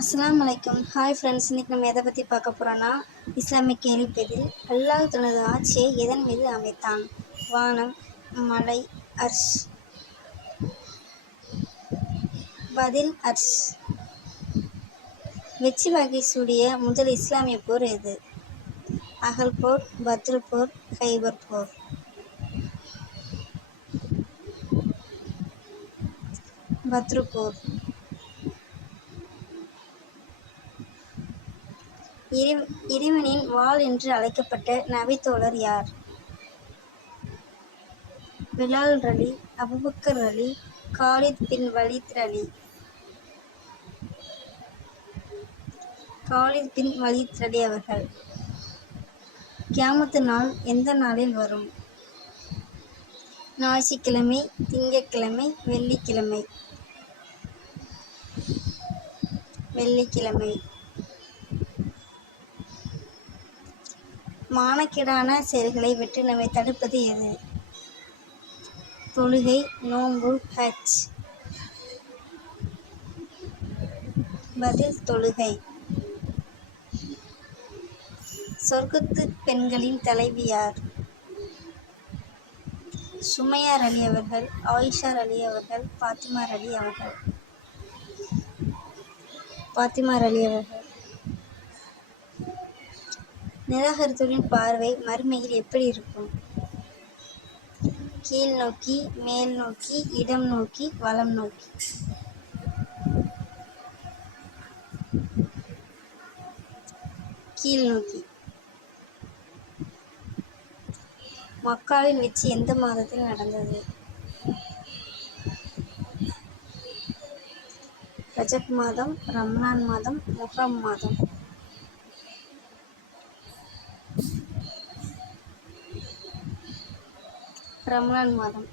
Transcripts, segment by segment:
அஸ்ஸலாமு அலைக்கும். Hi friends, இன்றைக்கி நம்ம எதை பற்றி பார்க்க போகிறோன்னா, இஸ்லாமிக் கேள்விப்பதில். அல்லாஹ் தனது ஆட்சியை எதன் மீது அமைத்தான்? வானம், மலை, அர்ஷ். பதில் அர்ஷ். வெற்றி வகை சூடிய முதல் இஸ்லாமிய போர் எது? அகல் போர், பத்ரு போர், ஹைபர் போர். பத்ரு போர். இறைவனின் வாள் என்று அழைக்கப்பட்ட நபித்தோழர் யார்? பிலால் ரலி, அபூபக்கர் ரலி, காலித் பின் வலீத் ரலி. காலித் பின் வலீத் ரலி அவர்கள். கியாமத்து நாள் எந்த நாளில் வரும்? ஞாயிற்றுக்கிழமை, திங்கட்கிழமை, வெள்ளிக்கிழமை. வெள்ளிக்கிழமை. மானக்கேடான செயல்களை விட்டு நம்மை தடுப்பது எது? தொழுகை, நோன்பு, ஹஜ். பதில் தொழுகை. சொர்க்கத்து பெண்களின் தலைவி யார்? சுமையா ரலி அவர்கள், ஆயிஷா ரலி அவர்கள், பாத்திமா ரலி அவர்கள். பாத்திமா ரலி அவர்கள். நிராகரித்தோரின் பார்வை மறுமையில் எப்படி இருக்கும்? கீழ் நோக்கி, மேல் நோக்கி, இடம் நோக்கி, வலம் நோக்கி. கீழ் நோக்கி. மக்காவின் வெற்றி எந்த மாதத்தில் நடந்தது? ரஜப் மாதம், ரம்லான் மாதம், முஹர்ரம் மாதம். ரம்லான் மாதம்.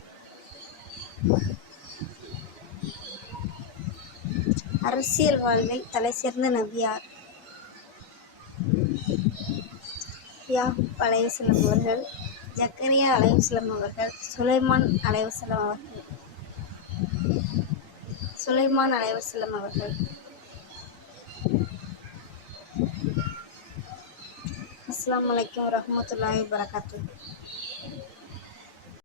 அரசியல் வாழ்வில் தலை சிறந்த நபி யார்? யாக்கூப் அலைஹிஸ்ஸலாம் அவர்கள், ஜக்கரியா அலைஹிஸ்ஸலாம் அவர்கள், சுலைமான் அலைஹிஸ்ஸலாம் அவர்கள். சுலைமான் அலைஹிஸ்ஸலாம் அவர்கள். அஸ்ஸலாமு அலைக்கும் வரஹ்மத்துல்லாஹி வபரகாத்துஹு.